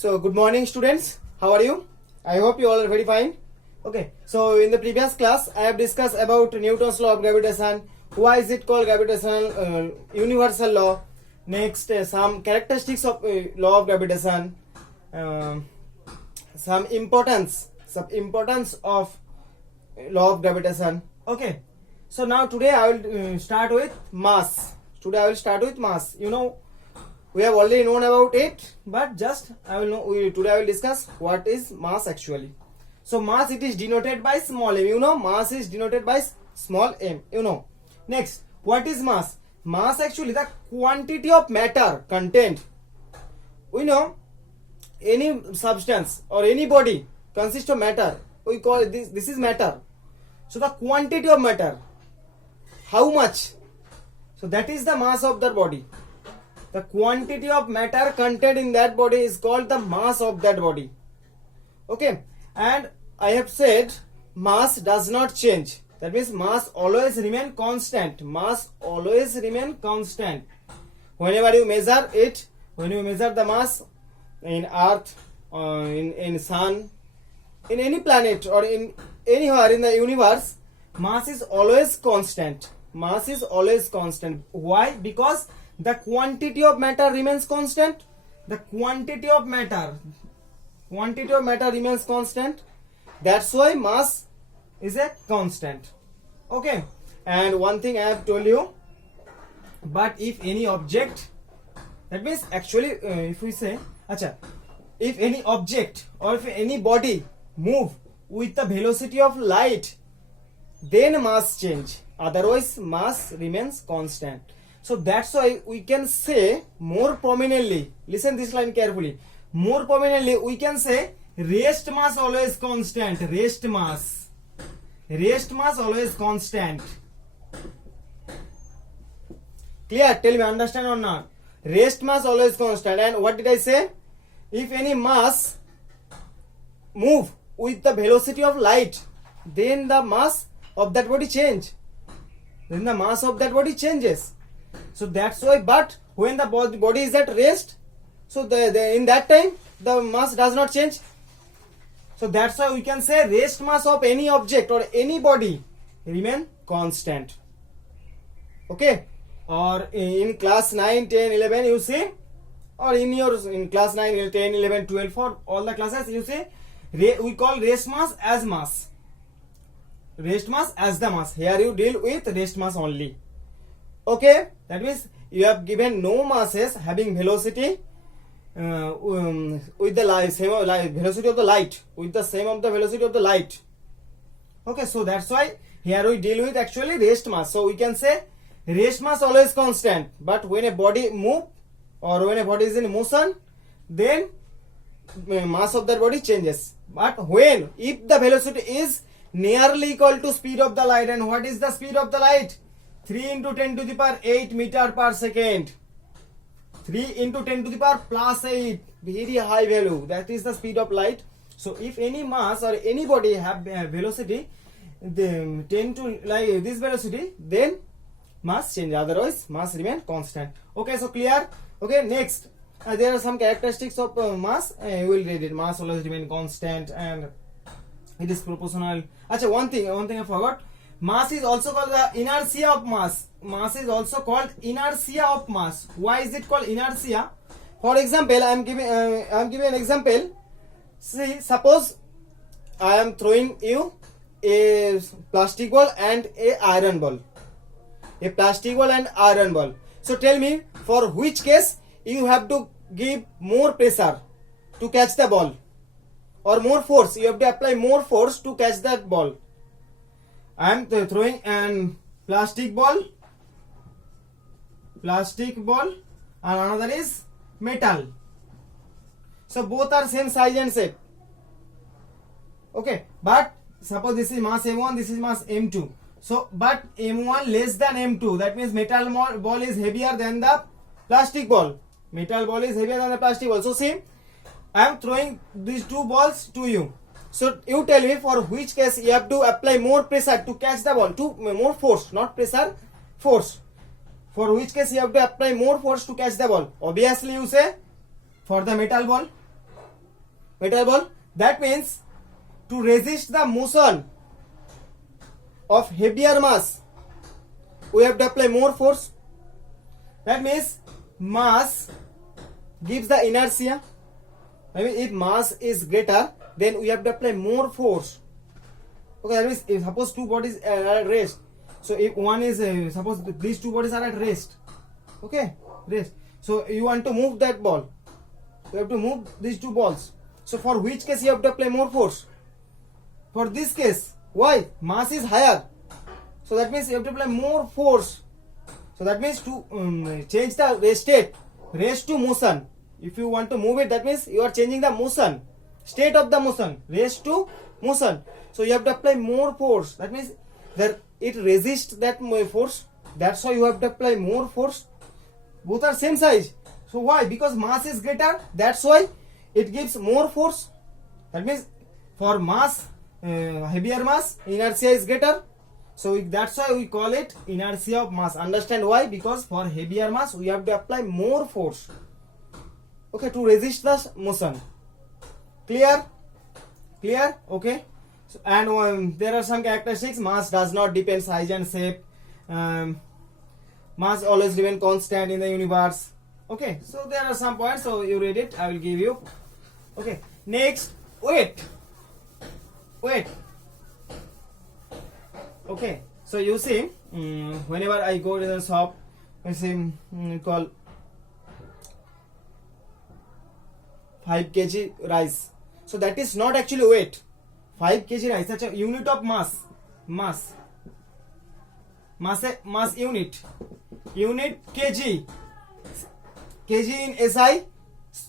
So good morning students, how are you? I hope you all are very fine. Okay, so in the previous class I have discussed about Newton's law of gravitation. Why is it called gravitational universal law? Next some characteristics of law of gravitation, some importance of law of gravitation. Okay, so now today I will start with mass. You know, we have already known about it, but just today I will discuss what is mass actually. So mass, it is denoted by small m. You know, mass is denoted by small m. You know. Next, what is mass? Mass actually the quantity of matter contained. We know any substance or any body consists of matter. We call it this is matter. So the quantity of matter, how much? So that is the mass of that body. The quantity of matter contained in that body is called the mass of that body. Okay, and I have said mass does not change. That means mass always remain constant. Mass always remain constant. Whenever you measure it, when you measure the mass in Earth, in Sun, in any planet or in anywhere in the universe, mass is always constant. Mass is always constant. Why? Because the quantity of matter remains constant. The quantity of matter remains constant. That's why mass is a constant. Okay, and one thing I have told you, but if any object, that means actually if we say if any object or if any body move with the velocity of light, then mass change, otherwise mass remains constant. So that's why we can say more prominently, listen this line carefully, more prominently we can say rest mass always constant. Rest mass always constant. Clear? Tell me, understand or not? Rest mass always constant. And what did I say? If any mass move with the velocity of light, then the mass of that body change. Then the mass of that body changes. So that's why, but when the body is at rest, so in that time the mass does not change. So that's why we can say rest mass of any object or any body remain constant. Okay, or in class 9, 10, 11 you see, or in class 9, 10, 11, 12, for all the classes you see, we call rest mass as mass. Rest mass as the mass. Here you deal with rest mass only. Okay, that means you have given no masses having velocity with the same velocity of the light, with the same of the velocity of the light. Okay, so that's why here we deal with actually rest mass. So we can say rest mass always constant, but when a body move or when a body is in motion, then mass of that body changes. But if the velocity is nearly equal to speed of the light, and what is the speed of the light? 3 into 10 to the power 8 meter per second. 3 into 10 to the power plus 8, very high value. That is the speed of light. So if any mass or any body have velocity, then 10 to like this velocity, then mass change. Otherwise, mass remain constant. Okay, so clear? Okay, next there are some characteristics of mass. We will read it. Mass always remain constant and it is proportional. One thing I forgot. Mass is also called the inertia of mass. Mass is also called inertia of mass. Why is it called inertia? For example, I am giving an example. See, suppose I am throwing you a plastic ball and a iron ball. A plastic ball and iron ball. So tell me, for which case you have to give more pressure to catch the ball, or more force? You have to apply more force to catch that ball. I am throwing an plastic ball, and another is metal. So both are same size and shape. Okay, but suppose this is mass M1, this is mass M2. So, but M1 less than M2. That means metal ball is heavier than the plastic ball. Metal ball is heavier than the plastic ball. So see, I am throwing these two balls to you. So you tell me for which case you have to apply more pressure to catch the ball, more force, not pressure, force. For which case you have to apply more force to catch the ball? Obviously you say for the metal ball. metal ball. That means to resist the motion of heavier mass, we have to apply more force. That means mass gives the inertia. I mean, if mass is greater, then we have to apply more force. Okay, that means if suppose two bodies are at rest. So if one is suppose these two bodies are at rest. Okay, rest. So you want to move that ball. You have to move these two balls. So for which case you have to apply more force? For this case, why? Mass is higher. So that means you have to apply more force. So that means to change the rest to motion. If you want to move it, that means you are changing the motion, state of the motion, rest to motion. So you have to apply more force. That means that it resists that force. That's why you have to apply more force. Both are same size. So why? Because mass is greater. That's why it gives more force. That means for mass, heavier mass, inertia is greater. So that's why we call it inertia of mass. Understand why? Because for heavier mass we have to apply more force. Okay, to resist the motion. Clear? Clear? Okay. So, and there are some characteristics. Mass does not depend size and shape. Mass always remain constant in the universe. Okay. So there are some points. So you read it. I will give you. Okay. Next, weight. Weight. Okay. So you see, whenever I go to the shop, I see call 5 kg rice. So that is not actually weight. 5 kg rice, such a unit of mass. Mass unit. Unit kg. Kg in SI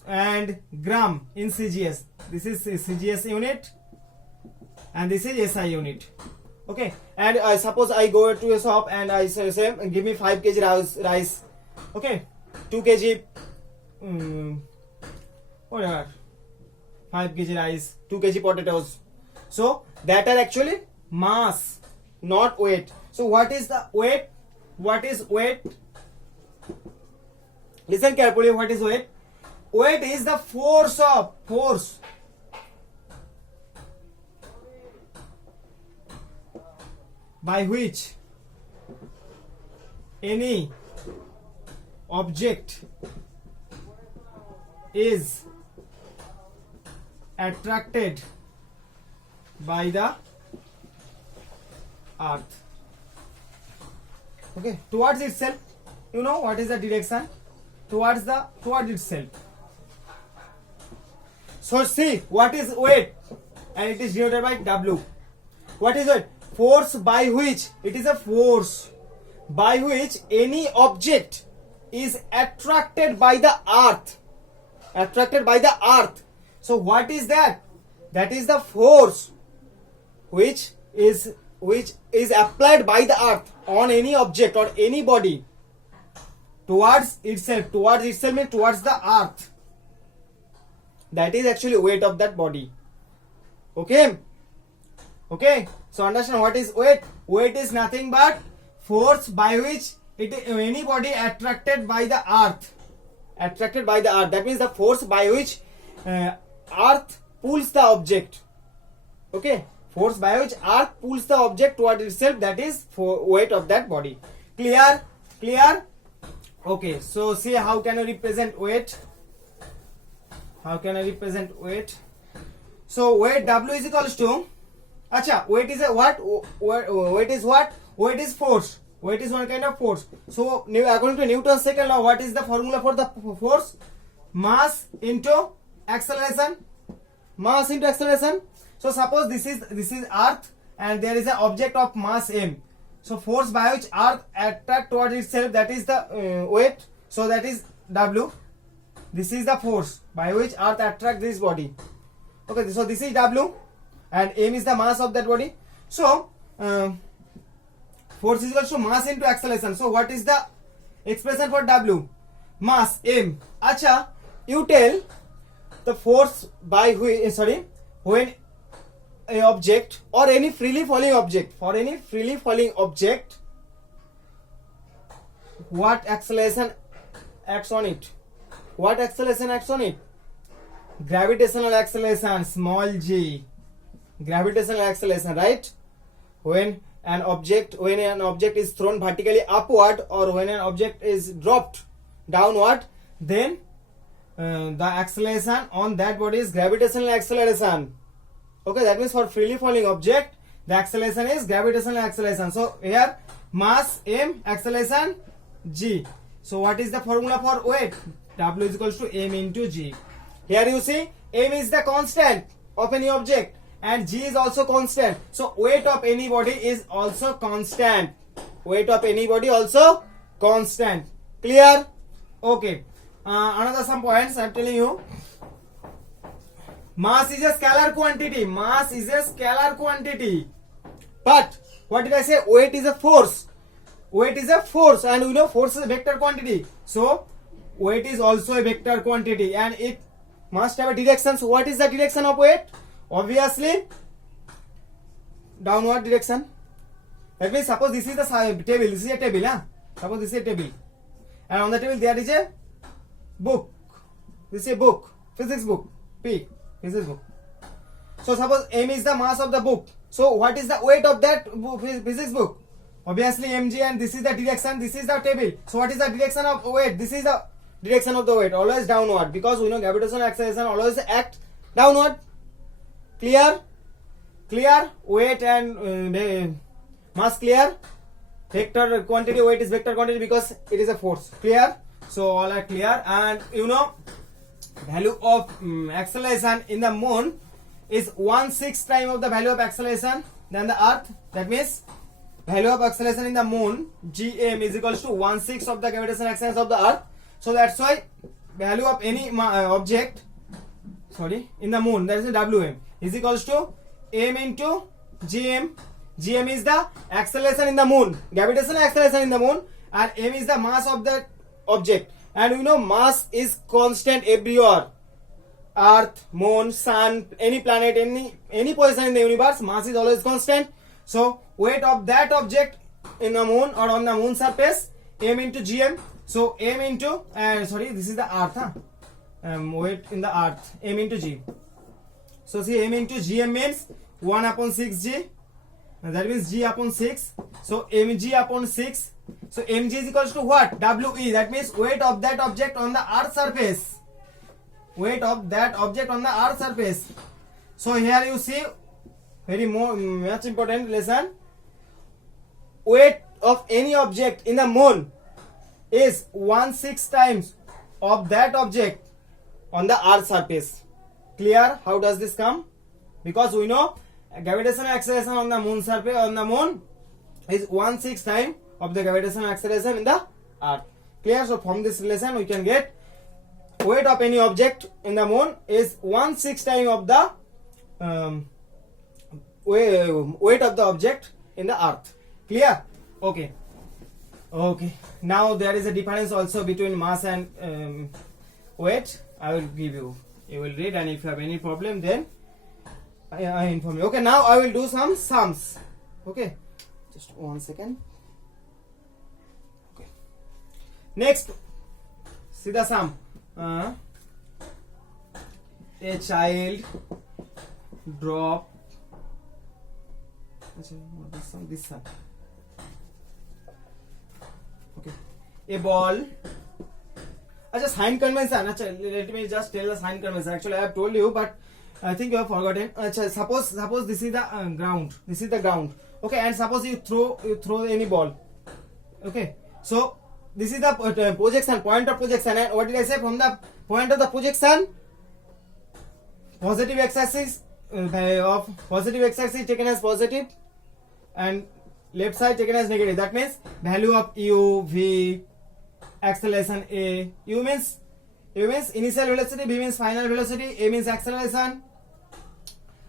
and gram in CGS. This is CGS unit and this is SI unit. Okay, and I suppose I go to a shop and I say give me 5 kg rice. Okay, 2 kg whatever, 5 kg rice, 2 kg potatoes. So that are actually mass, not weight. So what is the weight? What is weight? Listen carefully. What is weight? Weight is the force by which any object is attracted by the earth. Okay, towards itself. You know what is the direction? Towards itself. So see what is weight, and it is denoted by W. What is weight? Force by which, it is a force by which any object is attracted by the earth. Attracted by the earth. So what is that? That is the force which is applied by the earth on any object or any body towards itself. Towards itself means towards the earth. That is actually weight of that body. Okay. Okay. So understand what is weight? Weight is nothing but force by which any body attracted by the earth. Attracted by the earth. That means the force by which earth pulls the object. Okay. Force by which earth pulls the object toward itself. That is weight of that body. Clear? Clear? Okay. So see how can I represent weight? How can I represent weight? So weight W is equals to. Acha, weight is a what? Weight is what? Weight is force. Weight is one kind of force. So according to Newton's second law, what is the formula for the force? Mass into acceleration. Mass into acceleration. So suppose this is earth and there is an object of mass m. So force by which earth attract towards itself, that is the weight. So that is W. This is the force by which earth attract this body. Okay, so this is W and m is the mass of that body. So force is equal to mass into acceleration. So what is the expression for W? Mass m. Acha, you tell the force by which when a object or any freely falling object, for any freely falling object, what acceleration acts on it? What acceleration acts on it? gravitational acceleration, small g, gravitational acceleration, right? When an object is thrown vertically upward or when an object is dropped downward, then the acceleration on that body is gravitational acceleration. Okay, that means for freely falling object, the acceleration is gravitational acceleration. So here mass m, acceleration g. So what is the formula for weight? W is equals to m into g. Here you see m is the constant of any object and g is also constant. So weight of any body is also constant. Weight of any body also constant. Clear? Okay. Another some points I am telling you. Mass is a scalar quantity. Mass is a scalar quantity. But what did I say? Weight is a force. Weight is a force, and we know force is a vector quantity. So weight is also a vector quantity, and it must have a direction. So what is the direction of weight? Obviously downward direction. That means suppose this is the table. This is a table. Huh? Suppose this is a table, and on the table there is a book. This is a book, physics book. P, physics book. So suppose m is the mass of the book. So what is the weight of that physics book? Obviously mg, and this is the direction. This is the table. So what is the direction of weight? This is the direction of the weight. Always downward, because we know gravitational acceleration always act downward. Clear? Clear? Weight and mass clear. Vector quantity, weight is vector quantity because it is a force. Clear? So all are clear, and you know value of acceleration in the moon is 1/6 time of the value of acceleration than the earth. That means value of acceleration in the moon gm is equals to 1/6 of the gravitational acceleration of the earth. So that's why value of any object in the moon, that is wm, is equals to m into gm. Gm is the acceleration in the moon, gravitational acceleration in the moon, and m is the mass of the object. And we know mass is constant everywhere. Earth, moon, sun, any planet, any position in the universe, mass is always constant. So weight of that object in the moon or on the moon surface, m into gm. So m into this is the earth. Weight in the earth, m into g. So see, m into gm means 1/6g. That means g upon 6. So mg upon 6. So mg is equals to what? We. That means weight of that object on the earth surface. Weight of that object on the earth surface. So here you see very much important lesson. Weight of any object in the moon is 1/6 times of that object on the earth surface. Clear? How does this come? Because we know gravitational acceleration on the moon surface, on the moon, is 1/6 time of the gravitational acceleration in the earth. Clear? So from this lesson we can get weight of any object in the moon is 1/6 time of the weight of the object in the earth. Clear? Okay. Okay. Now there is a difference also between mass and weight. I will give you. You will read, and if you have any problem, then I inform you. Okay. Now I will do some sums. Okay. Just 1 second. Okay. Next, see the sum. A child drop. This sum. Okay. A ball. Sign convention. Let me just tell the sign convention. Actually, I have told you, but I think you have forgotten. Suppose this is the ground. This is the ground. Okay, and suppose you throw any ball. Okay, so this is the projection, point of projection, and what did I say? From the point of the projection, positive x-axis taken as positive, and left side taken as negative. That means value of u, v, acceleration a. U means initial velocity, v means final velocity, a means acceleration,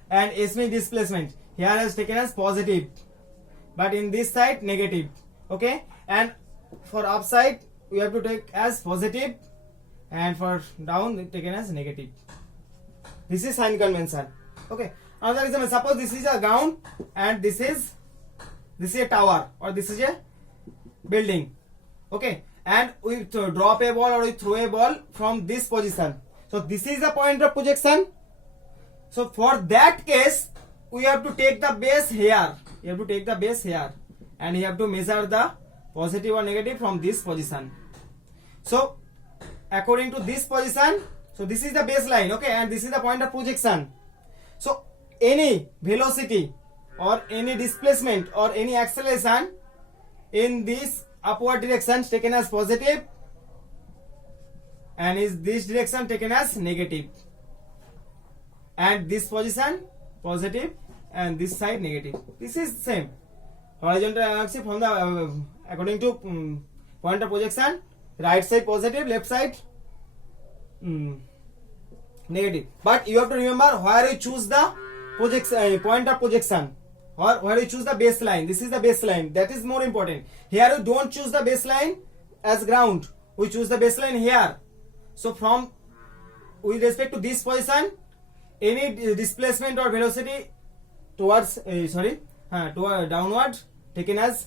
and s means displacement. Here is taken as positive, but in this side negative. Okay, and for upside we have to take as positive, and for down taken as negative. This is sign convention. Okay. Another example, suppose this is a ground and this is a tower or this is a building. Okay, and we drop a ball or we throw a ball from this position. So this is the point of projection. So for that case, we have to take the base here. You have to take the base here, and you have to measure the positive or negative from this position. So according to this position, so this is the baseline, okay, and this is the point of projection. So any velocity or any displacement or any acceleration in this upward direction taken as positive, and is this direction taken as negative, and this position positive and this side negative. This is same horizontal axis from the according to point of projection, right side positive, left side negative. But you have to remember where you choose the projection point of projection, or where you choose the baseline. This is the baseline, that is more important. Here you don't choose the baseline as ground, we choose the baseline here. So from with respect to this position, any displacement or velocity towards toward downward taken as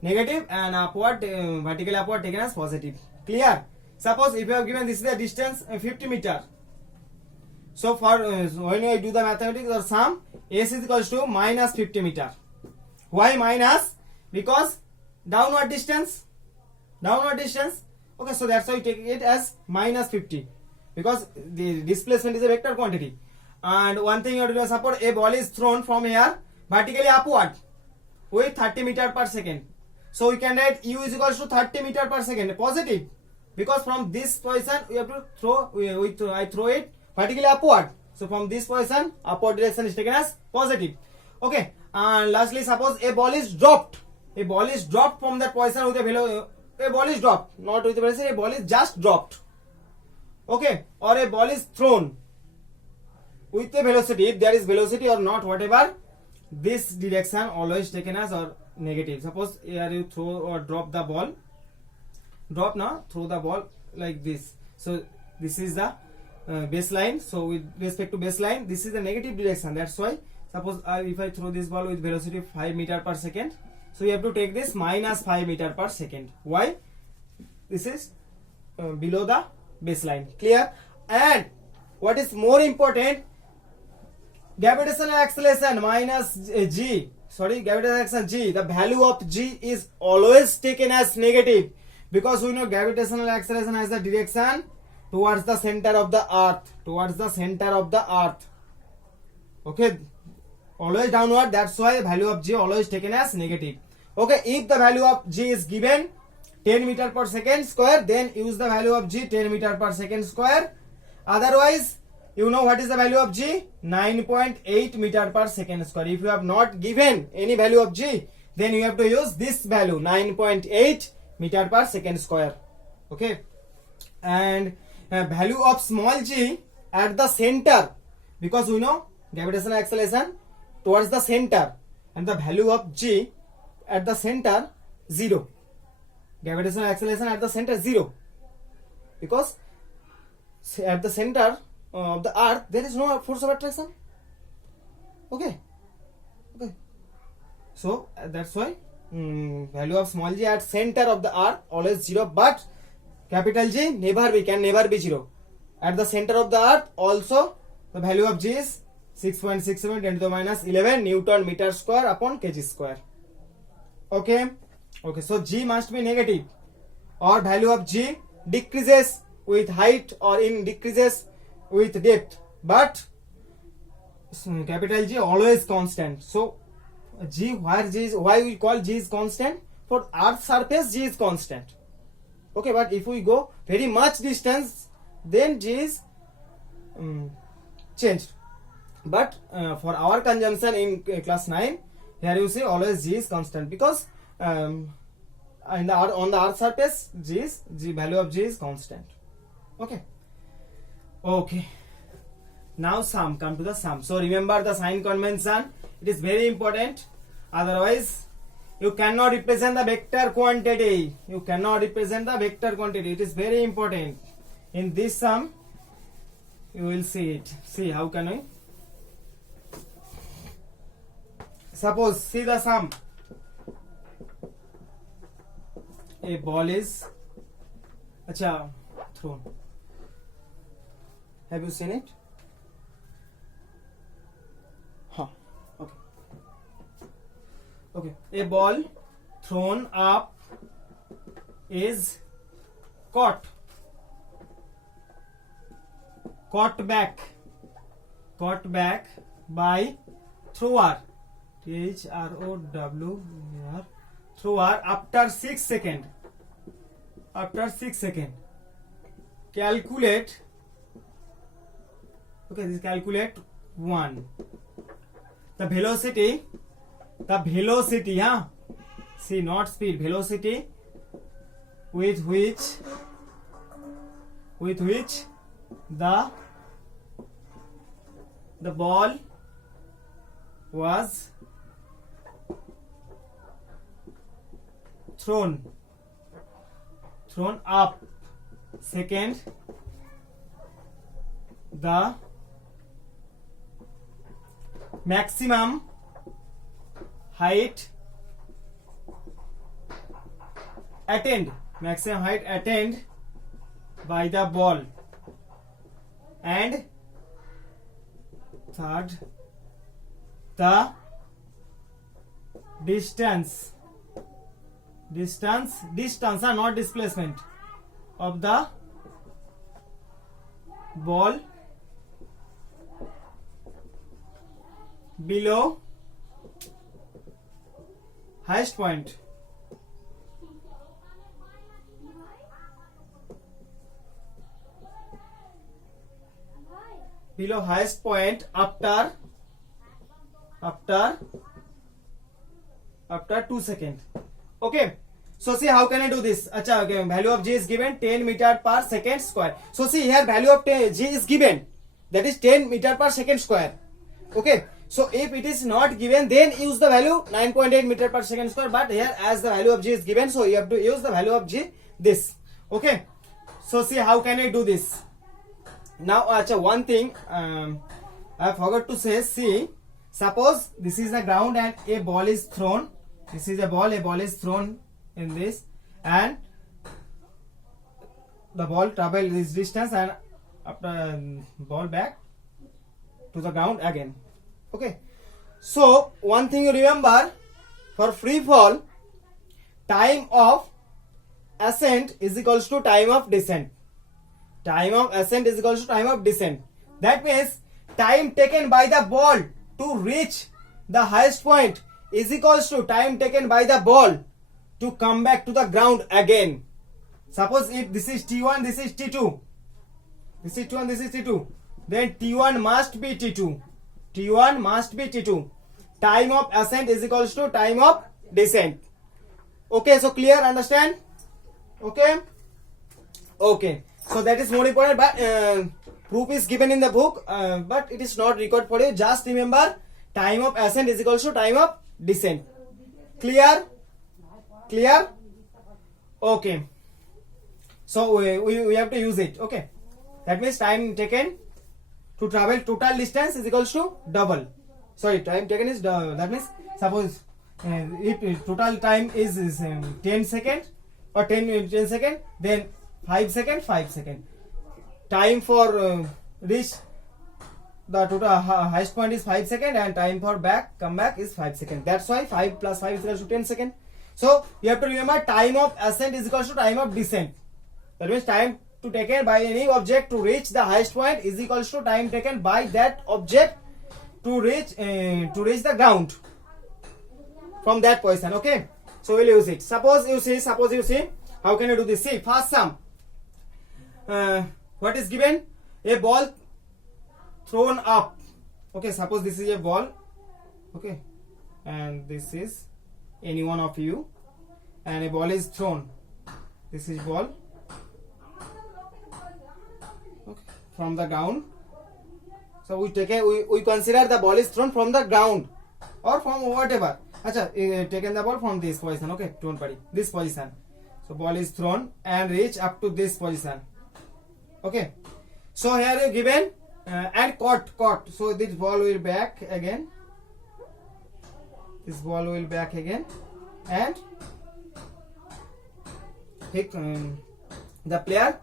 negative, and upward vertical upward taken as positive. Clear? Suppose if you have given this is the distance 50 meter. So for when you do the mathematics or sum, S is equals to minus 50 meter. Why minus? Because downward distance. Okay, so that's why you take it as minus 50, because the displacement is a vector quantity. And one thing you have to do, suppose a ball is thrown from here vertically upward with 30 meter per second. So we can write U is equals to 30 meter per second, positive, because from this position we have to throw, I throw it vertically upward. So from this position, upward direction is taken as positive. Okay, and lastly, suppose a ball is dropped. A ball is dropped from that position with a velocity. A ball is dropped, not with a velocity. A ball is just dropped. Okay, or a ball is thrown with a velocity. If there is velocity or not, whatever, this direction always taken as or negative. Suppose here you throw or drop the ball. Throw the ball like this. So this is the baseline. So with respect to baseline, this is the negative direction. That's why suppose if I throw this ball with velocity 5 meter per second, so you have to take this minus 5 meter per second. Why? This is below the baseline. Clear? And what is more important, gravitational acceleration minus g. Gravitational acceleration g. The value of g is always taken as negative, because we know gravitational acceleration has the direction towards the center of the earth. Okay, always downward. That's why value of g always taken as negative. Okay, if the value of g is given 10 meter per second square, then use the value of g 10 meter per second square. Otherwise, you know what is the value of g? 9.8 meter per second square. If you have not given any value of g, then you have to use this value 9.8 meter per second square. Okay, and value of small g at the center, because we know gravitational acceleration towards the center, and the value of g at the center 0. Gravitational acceleration at the center 0, because at the center of the earth there is no force of attraction. Okay, so that's why value of small g at center of the earth always 0, but capital G can never be 0. At the center of the earth also the value of g is 6.67 10 to the minus 11 Newton meter square upon kg square. Okay, so g must be negative, or value of g decreases with height or decreases with depth, but capital G always constant. So g, why we call g is constant? For earth surface g is constant. Okay, but if we go very much distance, then g is changed. But for our consumption in class 9, here you see always g is constant, because on the earth surface value of g is constant. Okay, now sum. Come to the sum. So remember the sign convention, it is very important. Otherwise you cannot represent the vector quantity. It is very important. In this sum you will see it. See how can I? Suppose, see the sum. A ball is thrown. Have you seen it? Huh. Okay. Okay. A ball thrown up is caught back by thrower, thrower, thrower after 6 seconds. Calculate. Okay, this calculate 1. The velocity, huh? See, not speed, velocity with which the ball was thrown up. Second, the maximum height attained by the ball, and third, the distance, not displacement, of the ball below highest point. Below highest point after 2 seconds. Okay, so see how can I do this. Acha, okay, value of g is given 10 meter per second square. So see here value of g is given, that is 10 meter per second square. Okay, so if it is not given, then use the value 9.8 meter per second square, but here as the value of g is given, so you have to use the value of g this. Okay, so see how can I do this. Now acha, one thing I forgot to say. See, suppose this is the ground and a ball is thrown. This is a ball is thrown in this, and the ball travel this distance, and after ball back to the ground again. Okay, so one thing you remember, for free fall, time of ascent is equals to time of descent. Time of ascent is equals to time of descent. That means time taken by the ball to reach the highest point is equals to time taken by the ball to come back to the ground again. Suppose if this is T1, this is T2. This is T1, this is T2. Then T1 must be T2. T1 must be T2. Time of ascent is equals to time of descent. Okay, so clear, understand? Okay? Okay. So that is more important, but proof is given in the book, but it is not recorded for you. Just remember, time of ascent is equals to time of descent. Clear? Clear? Okay. So we have to use it. Okay. That means time taken to travel total distance is equals to double. Sorry, time taken is that means suppose if total time is 10 seconds or 10 seconds, then 5 seconds. Time for reach the total highest point is 5 seconds, and time for come back is 5 seconds. That's why 5 plus 5 is equal to 10 seconds. So you have to remember, time of ascent is equal to time of descent. That means time to taken by any object to reach the highest point is equal to time taken by that object to reach the ground from that position. Okay, so we'll use it. Suppose you see, how can you do this? See, first sum. What is given? A ball thrown up. Okay, suppose this is a ball. Okay, and this is any one of you, and a ball is thrown. This is ball. Okay, from the ground. So we consider the ball is thrown from the ground or from whatever. Acha, taken the ball from this position. Okay, don't worry, this position. So ball is thrown and reach up to this position. Okay, so here you given and caught. So this ball will back again. This ball will back again, and the player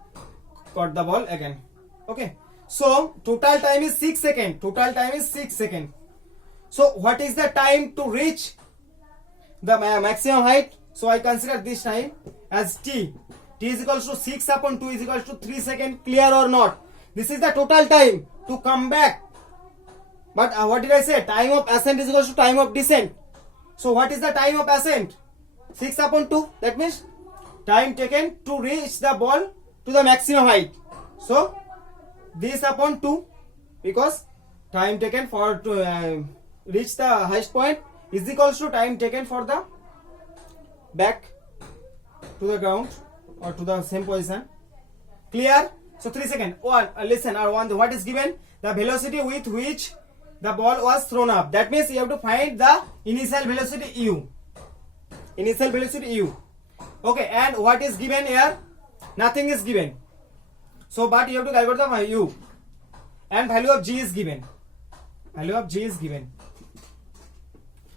caught the ball again. Okay, So total time is 6 seconds. Total time is 6 seconds. So what is the time to reach the maximum height? So I consider this time as t. T is equals to 6 upon 2 is equals to 3 seconds. Clear or not? This is the total time to come back. But what did I say? Time of ascent is equals to time of descent. So what is the time of ascent? 6 upon 2. That means time taken to reach the ball to the maximum height. So this upon 2, because time taken for to reach the highest point is equals to time taken for the back to the ground or to the same position. Clear? So 3 seconds. One, listen, or one, what is given? The velocity with which the ball was thrown up. That means you have to find the initial velocity u. Initial velocity u. Okay, and what is given here? Nothing is given. So, but you have to calculate the u. And value of g is given. Value of g is given.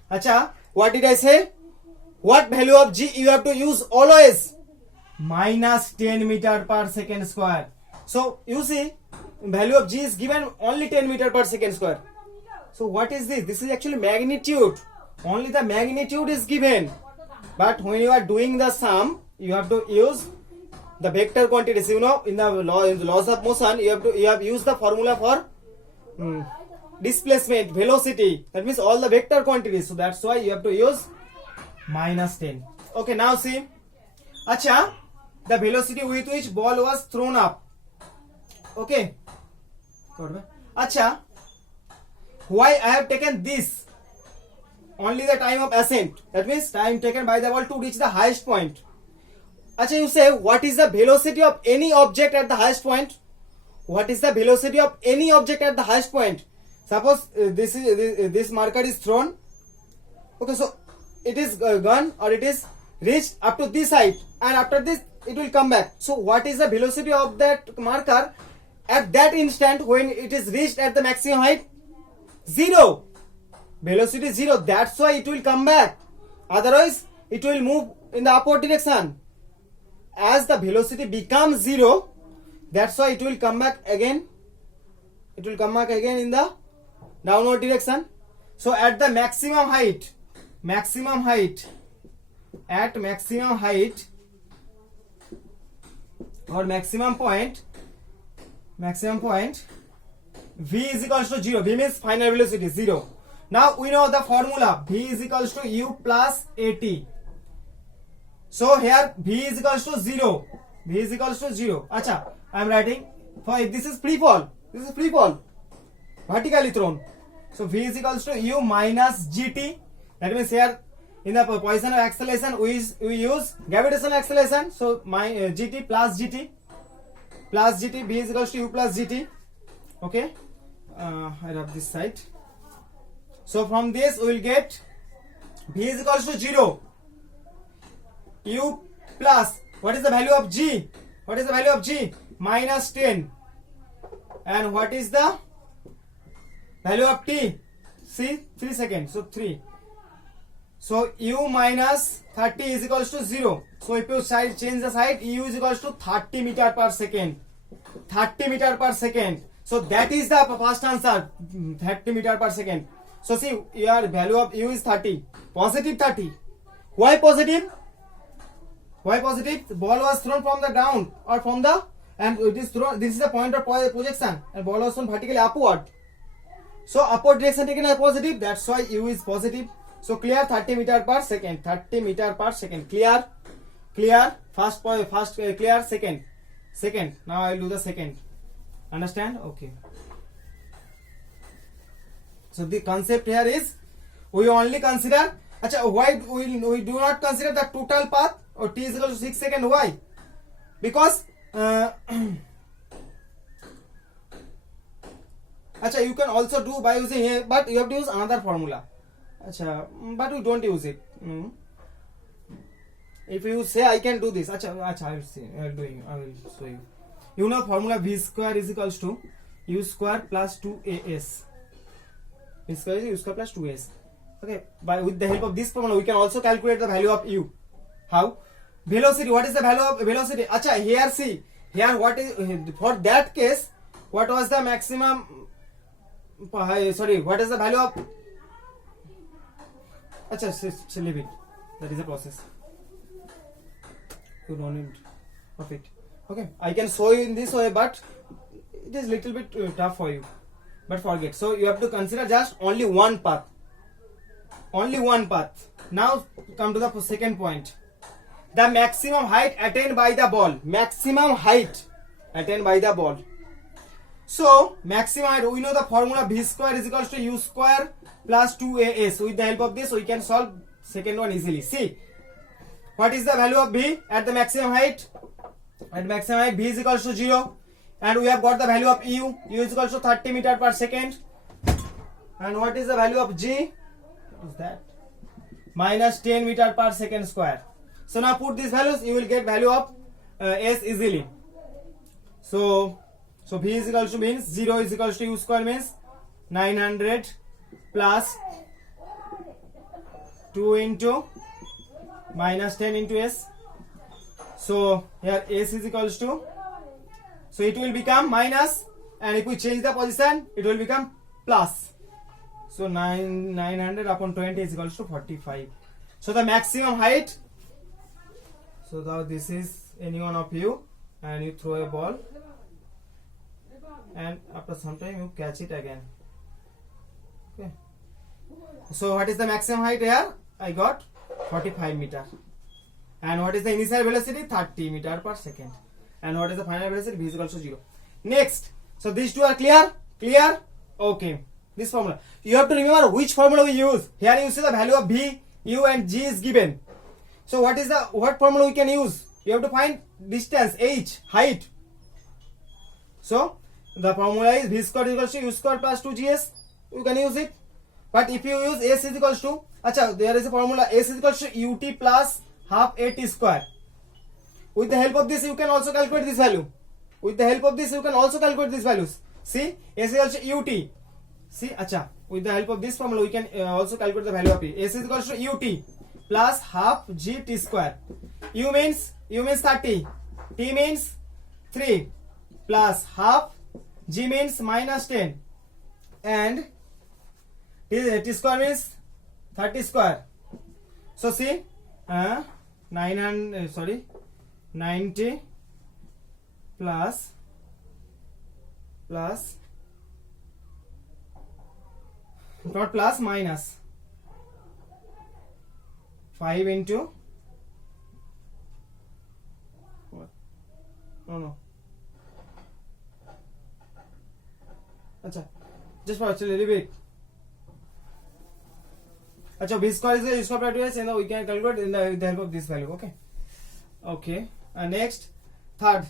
Acha, what did I say? What value of g you have to use always? Minus 10 meter per second square. So, you see, value of g is given only 10 meter per second square. So, what is this? This is actually magnitude. Only the magnitude is given. But when you are doing the sum, you have to use the vector quantities. You know, in the laws of motion, you have used the formula for displacement, velocity. That means all the vector quantities. So that's why you have to use minus 10. Okay, now see. Acha, the velocity with which ball was thrown up. Okay. Acha, why I have taken this? Only the time of ascent. That means time taken by the ball to reach the highest point. Acha, you say, what is the velocity of any object at the highest point? What is the velocity of any object at the highest point? Suppose this marker is thrown. Okay, so it is gone or it is reached up to this height, and after this it will come back. So what is the velocity of that marker at that instant when it is reached at the maximum height? 0. Velocity is 0. That's why it will come back. Otherwise, it will move in the upward direction. As the velocity becomes 0, that's why it will come back again. It will come back again in the downward direction. So at the maximum height, at maximum height or maximum point, v is equals to 0. V means final velocity 0. Now we know the formula. V is equals to u plus at. So here v is equals to 0. V is equals to 0. Acha, I am writing for this is free fall. This is free fall. Vertically thrown. So v is equals to u minus gt. That means here in the position of acceleration we use gravitational acceleration. So my gt plus gt. V is equals to u plus gt. Okay. I rub this side. So from this we will get v is equals to 0. U plus, what is the value of g? What is the value of g? Minus 10. And what is the value of t? See, 3 seconds. So 3. So u minus 30 is equals to 0. So if you change the side, u is equals to 30 meter per second. 30 meter per second. So that is the first answer. 30 meter per second. So see, your value of u is 30. Positive 30. Why positive? Why positive? The ball was thrown from the ground or from the, and it is thrown. This is the point of projection, and ball was thrown vertically upward. So upward direction taken as positive. That's why u is positive. So clear 30 meter per second. 30 meter per second. Clear. First clear. Second. Now I will do the second. Understand? Okay. So the concept here is we only consider. Achha, why we do not consider the total path or t is equal to 6 seconds? Why? Because achha, you can also do by using here, but you have to use another formula. Achha, but we don't use it. If you say I can do this, achha, I will see. I will show you. You know formula v square is equals to u square plus 2as. V square is u square plus 2as. Okay, with the help of this formula, we can also calculate the value of u. How? Velocity. What is the value of velocity? Acha, here see. Here what is, for that case, what was the maximum, sorry, what is the value of, acha, leave it, that is a process, you don't need of it. Okay, I can show you in this way, but it is little bit tough for you, but forget. So you have to consider just only one path, only one path. Now come to the second point, the maximum height attained by the ball, maximum height attained by the ball. So maximum height, we know the formula v square is equals to u square plus 2as. With the help of this we can solve second one easily. See, what is the value of v at the maximum height? At maximum height v is equals to 0, and we have got the value of u is equals to 30 meter per second. And what is the value of g? What is that? Minus 10 meter per second square. So now put these values, you will get value of s easily. So v is equals to, means 0 is equals to u square, means 900 plus 2 into minus 10 into s. So here s is equals to, so it will become minus, and if we change the position it will become plus. So 900 upon 20 is equals to 45. So the maximum height, so now this is any one of you, and you throw a ball, and after some time you catch it again. Okay, so what is the maximum height here? I got 45 meter. And what is the initial velocity? 30 meter per second. And what is the final velocity? V is equals to 0. Next, so these two are clear? Clear? Okay, this formula, you have to remember which formula we use. Here you see the value of v, u and g is given. So what formula we can use? You have to find distance, h, height. So the formula is v square is equals to u square plus 2gs. You can use it. But if you use s is equals to, there is a formula, s is equals to ut plus half at square. With the help of this you can also calculate this value. With the help of this you can also calculate these values. See, s is equals to ut. See, with the help of this formula we can also calculate the value of p. S is equals to ut plus half g t square. U means 30, t means 3, plus half, g means minus 10, and t square means 30 square. So see, 90 plus not plus, minus 5 into what? No. Just for a little bit. V square is a square plus 2s, and we can calculate with the help of this value. Okay. Next, third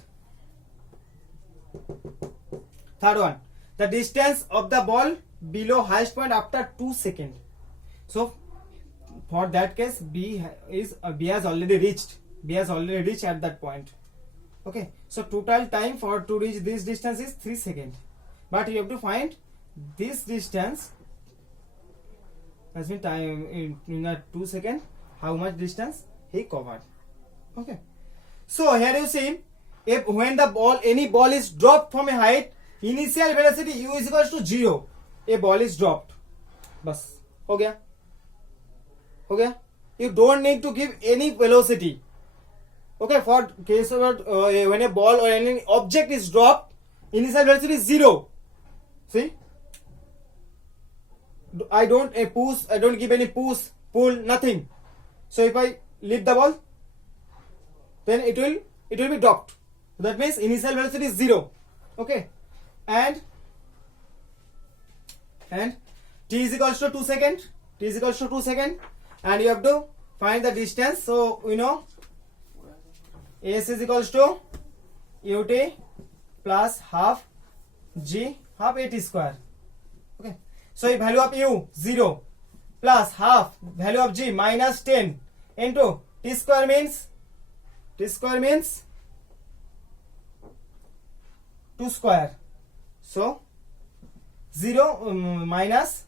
one, the distance of the ball below highest point after 2 seconds. So for that case, B has already reached at that point. Okay, so total time to reach this distance is 3 seconds, but you have to find this distance has been time in a 2 seconds, how much distance he covered. Okay, so here you see, if when any ball is dropped from a height, initial velocity u is equals to 0. A ball is dropped, bas ho gaya. You don't need to give any velocity. Okay, for case of when a ball or any object is dropped, initial velocity is 0. See, I don't give any push, pull, nothing. So if I lift the ball, then it will be dropped. That means initial velocity is 0. Okay, and t is equals to 2 seconds. And you have to find the distance. So we know s is equals to ut plus half g half at square. Okay, so if value of u 0 plus half value of g minus 10 into t square means 2 square. So 0 minus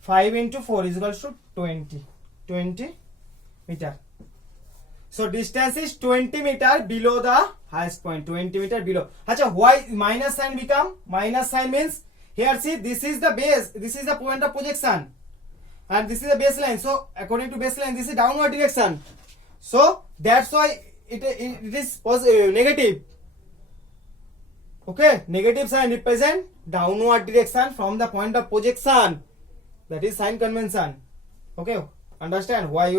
5 into 4 is equals to 20 meter. So distance is 20 meter below the highest point. 20 meter below. Acha, why minus sign become? Minus sign means here see this is the base. This is the point of projection. And this is the baseline. So according to baseline, this is downward direction. So that's why it is negative. Okay, negative sign represent downward direction from the point of projection. That is sign convention. Okay, understand why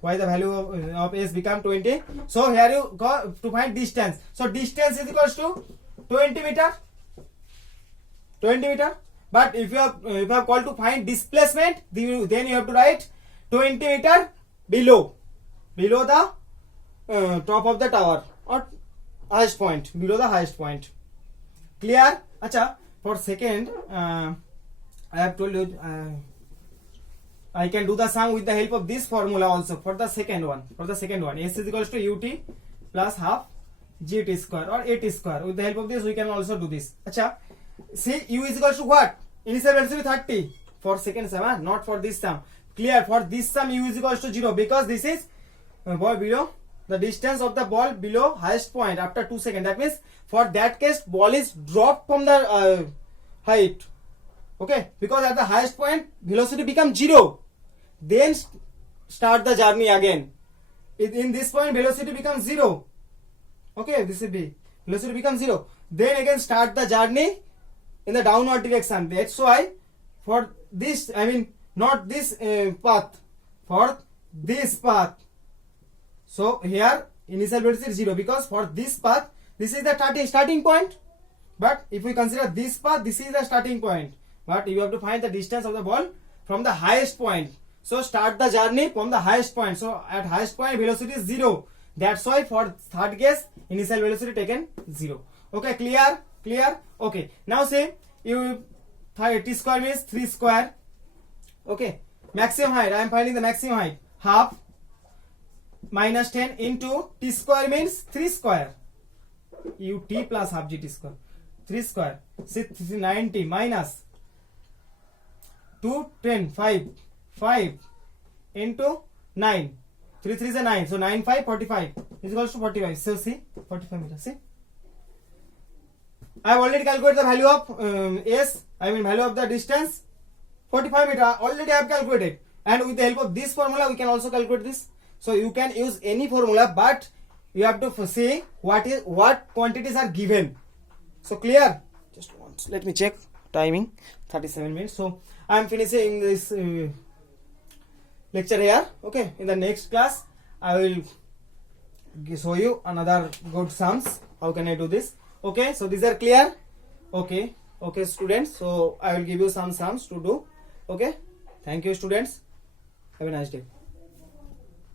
why the value of s become 20. So here you go to find distance. So distance is equals to 20 meter. 20 meter. But if you have called to find displacement, then you have to write 20 meter below the top of the tower or highest point, below the highest point. Clear? Acha, for second, I have told you I can do the sum with the help of this formula also for the second one. S is equals to ut plus half gt square or at square. With the help of this, we can also do this. Acha, see u is equals to what? Initial velocity 30 for second sum, not for this sum. Clear? For this sum, u is equals to 0 because this is ball below the distance of the ball below highest point after 2 seconds. That means for that case, ball is dropped from the height. Okay, because at the highest point, velocity becomes 0. Then start the journey again. In this point, velocity becomes 0. Okay, this is B. Velocity becomes 0. Then again start the journey in the downward direction. That's why for this, I mean not this path, for this path. So here initial velocity is 0 because for this path, this is the starting point. But if we consider this path, this is the starting point. But you have to find the distance of the ball from the highest point. So start the journey from the highest point. So at highest point velocity is 0. That's why for third case initial velocity taken 0. Okay, clear? Okay. Now say you t square means 3 square. Okay. Maximum height. I am finding the maximum height. Half minus 10 into t square means 3 square. ut plus half gt square. 3 square. 90 minus 2 10 5 into 9. 3 3 is a 9. So 9 5 45 is equals to 45. So see 45 meters. See, I have already calculated the value of s. I mean value of the distance 45 meter. Already I have calculated, and with the help of this formula we can also calculate this. So you can use any formula, but you have to see what quantities are given. So clear? Just once. Let me check timing. 37 minutes. So I am finishing this lecture here. Okay. In the next class, I will show you another good sums. How can I do this? Okay. So these are clear. Okay. Okay, students. So I will give you some sums to do. Okay. Thank you, students. Have a nice day.